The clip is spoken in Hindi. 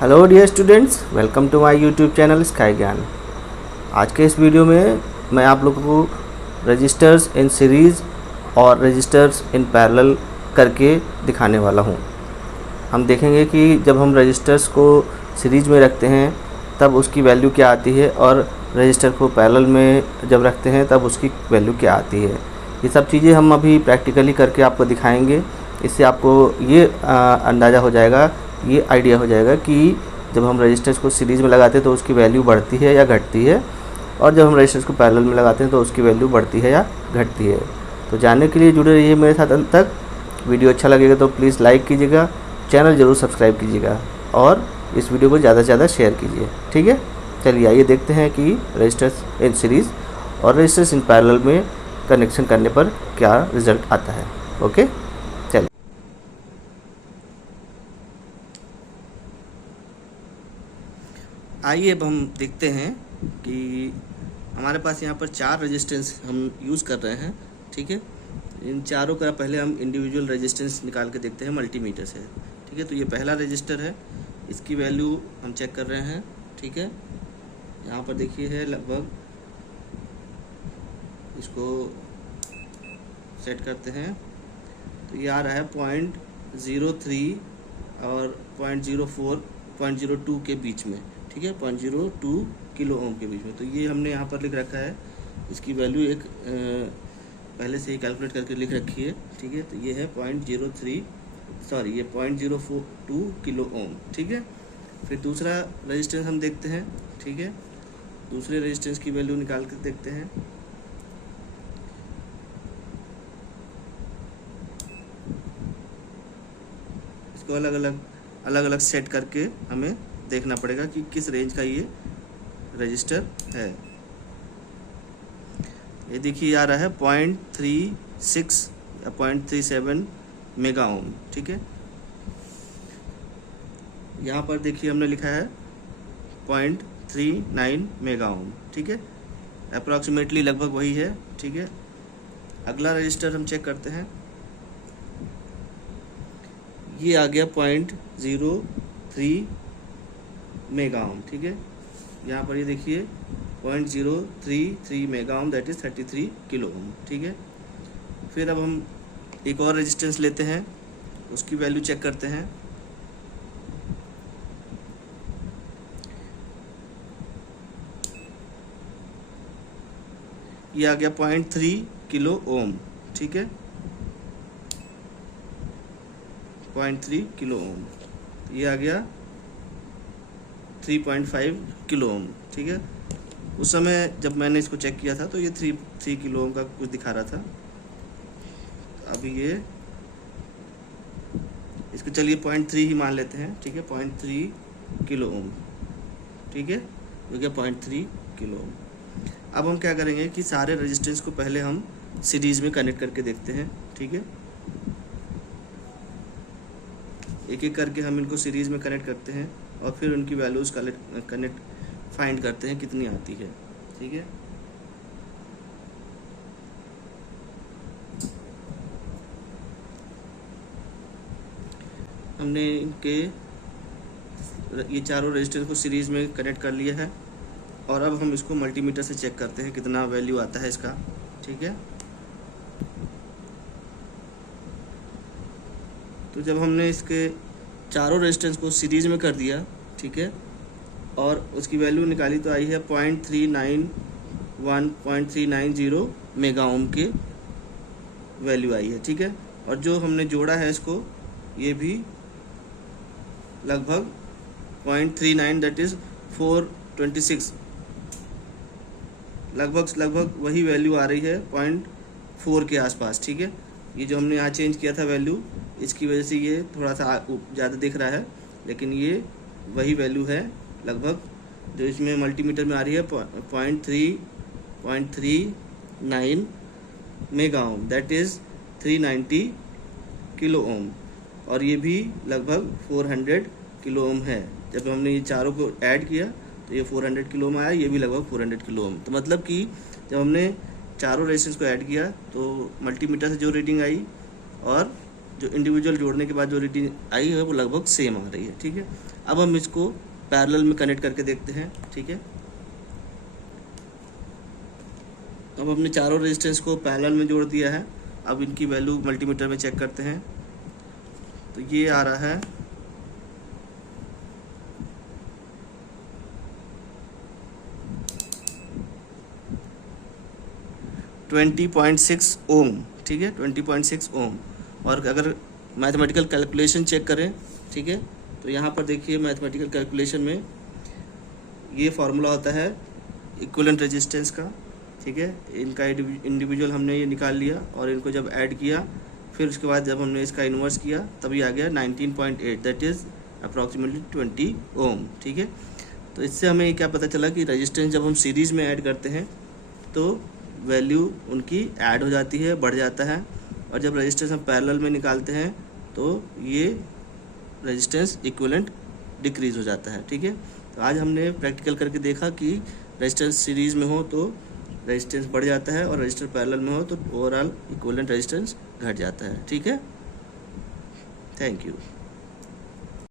Hello dear students, welcome to my YouTube channel Sky Gyan. आज के इस वीडियो में मैं आप लोगों को रजिस्टर्स इन सीरीज़ और रजिस्टर्स इन पैरेलल करके दिखाने वाला हूं। हम देखेंगे कि जब हम रजिस्टर्स को सीरीज़ में रखते हैं तब उसकी वैल्यू क्या आती है और रजिस्टर को पैरेलल में जब रखते हैं तब उसकी वैल्यू क्या आती है। ये सब चीज़ें हम अभी प्रैक्टिकली करके आपको दिखाएंगे। इससे आपको ये अंदाज़ा हो जाएगा, ये आइडिया हो जाएगा कि जब हम रजिस्टर्स को सीरीज़ में लगाते हैं तो उसकी वैल्यू बढ़ती है या घटती है, और जब हम रजिस्टर्स को पैरेलल में लगाते हैं तो उसकी वैल्यू बढ़ती है या घटती है। तो जानने के लिए जुड़े रहिए मेरे साथ अंत तक। वीडियो अच्छा लगेगा तो प्लीज़ लाइक कीजिएगा, चैनल ज़रूर सब्सक्राइब कीजिएगा और इस वीडियो को ज़्यादा से ज़्यादा शेयर कीजिए। ठीक है, चलिए आइए देखते हैं कि रजिस्टर्स इन सीरीज़ और रजिस्टर्स इन पैरेलल में कनेक्शन करने पर क्या रिज़ल्ट आता है। ओके, चलिए आइए अब हम देखते हैं कि हमारे पास यहाँ पर 4 रेजिस्टेंस हम यूज़ कर रहे हैं। ठीक है, इन चारों का पहले हम इंडिविजुअल रेजिस्टेंस निकाल के देखते हैं मल्टीमीटर से। ठीक है, तो ये पहला रजिस्टर है, इसकी वैल्यू हम चेक कर रहे हैं। ठीक है, यहाँ पर देखिए है लगभग, इसको सेट करते हैं तो ये आ रहा है 0.03 और 0.02 के बीच में। ठीक है, 0.02 किलो ओम के बीच में। तो ये हमने यहाँ पर लिख रखा है, इसकी वैल्यू एक पहले से ही कैलकुलेट करके लिख रखी है। ठीक है, तो ये है 0.02 किलो ओम। ठीक है, फिर दूसरा रेजिस्टेंस हम देखते हैं। ठीक है, दूसरे रेजिस्टेंस की वैल्यू निकाल कर देखते हैं। इसको अलग अलग सेट करके हमें देखना पड़ेगा कि किस रेंज का ये रजिस्टर है। ये देखिए आ रहा है 0.36 या 0.37 मेगा ओम। ठीक है, यहाँ पर देखिए हमने लिखा है 0.39 मेगा ओम। ठीक है, अप्रॉक्सीमेटली लगभग वही है। ठीक है, अगला रजिस्टर हम चेक करते हैं। ये आ गया 0.03 मेगा ओम। ठीक है, यहाँ पर ये देखिए 0.033 mega ohm, that is 33 kilo ohm. ठीक है, फिर अब हम एक और रेजिस्टेंस लेते हैं, उसकी वैल्यू चेक करते हैं। ये आ गया 0.3 किलो ओम। ठीक है, 0.3 किलो ओम, ये आ गया 3.5 किलो ओम। ठीक है, उस समय जब मैंने इसको चेक किया था तो ये 3 किलो ओम का कुछ दिखा रहा था। अभी ये इसको चलिए 0.3 ही मान लेते हैं। ठीक है, 0.3 किलो ओम। ठीक है, हो गया 0.3 किलो ओम। अब हम क्या करेंगे कि सारे रेजिस्टेंस को पहले हम सीरीज में कनेक्ट करके देखते हैं। ठीक है, एक एक करके हम इनको सीरीज में कनेक्ट करते हैं और फिर उनकी वैल्यूज कनेक्ट फाइंड करते हैं कितनी आती है। ठीक है, हमने इनके ये चारों रेजिस्टेंस को सीरीज में कनेक्ट कर लिया है और अब हम इसको मल्टीमीटर से चेक करते हैं कितना वैल्यू आता है इसका। ठीक है, तो जब हमने इसके चारों रेजिस्टेंस को सीरीज में कर दिया, ठीक है, और उसकी वैल्यू निकाली तो आई है 0.390 मेगा ओम के वैल्यू आई है। ठीक है, और जो हमने जोड़ा है इसको, ये भी लगभग 0.39 दैट इज 426, लगभग वही वैल्यू आ रही है 0.4 के आसपास। ठीक है, ये जो हमने यहाँ चेंज किया था वैल्यू, इसकी वजह से ये थोड़ा सा ज़्यादा दिख रहा है, लेकिन ये वही वैल्यू है लगभग जो इसमें मल्टीमीटर में आ रही है 0.39 mega ohm, that is 390 kilo ohm, और ये भी लगभग 400 किलो ओम है। जब हमने ये चारों को ऐड किया तो ये 400 किलो ओम आया, ये भी लगभग 400 किलो ओम। तो मतलब कि जब हमने चारों रेजिस्टेंस को ऐड किया तो मल्टीमीटर से जो रीडिंग आई और जो इंडिविजुअल जोड़ने के बाद जो रीडिंग आई है वो लगभग सेम आ रही है। ठीक है, अब हम इसको पैरेलल में कनेक्ट करके देखते हैं। ठीक है, अब हमने चारों रेजिस्टेंस को पैरेलल में जोड़ दिया है। अब इनकी वैल्यू मल्टीमीटर में चेक करते हैं। तो ये आ रहा है 20.6 ओम। ठीक है, 20.6 ओम। और अगर मैथमेटिकल कैलकुलेशन चेक करें, ठीक है, तो यहाँ पर देखिए मैथमेटिकल कैलकुलेशन में ये फार्मूला होता है इक्विवेलेंट रेजिस्टेंस का। ठीक है, इनका इंडिविजुअल हमने ये निकाल लिया और इनको जब ऐड किया, फिर उसके बाद जब हमने इसका इन्वर्स किया तभी आ गया 19.8, दैट इज़ अप्रॉक्सीमेटली 20 ओम। ठीक है, तो इससे हमें क्या पता चला कि रेजिस्टेंस जब हम सीरीज़ में ऐड करते हैं तो वैल्यू उनकी ऐड हो जाती है, बढ़ जाता है, और जब रेजिस्टेंस हम पैरेलल में निकालते हैं तो ये रेजिस्टेंस इक्विवेलेंट डिक्रीज़ हो जाता है। ठीक है, तो आज हमने प्रैक्टिकल करके देखा कि रेजिस्टेंस सीरीज़ में हो तो रेजिस्टेंस बढ़ जाता है और रेजिस्टर पैरेलल में हो तो ओवरऑल इक्विवेलेंट रेजिस्टेंस घट जाता है। ठीक है, थैंक यू।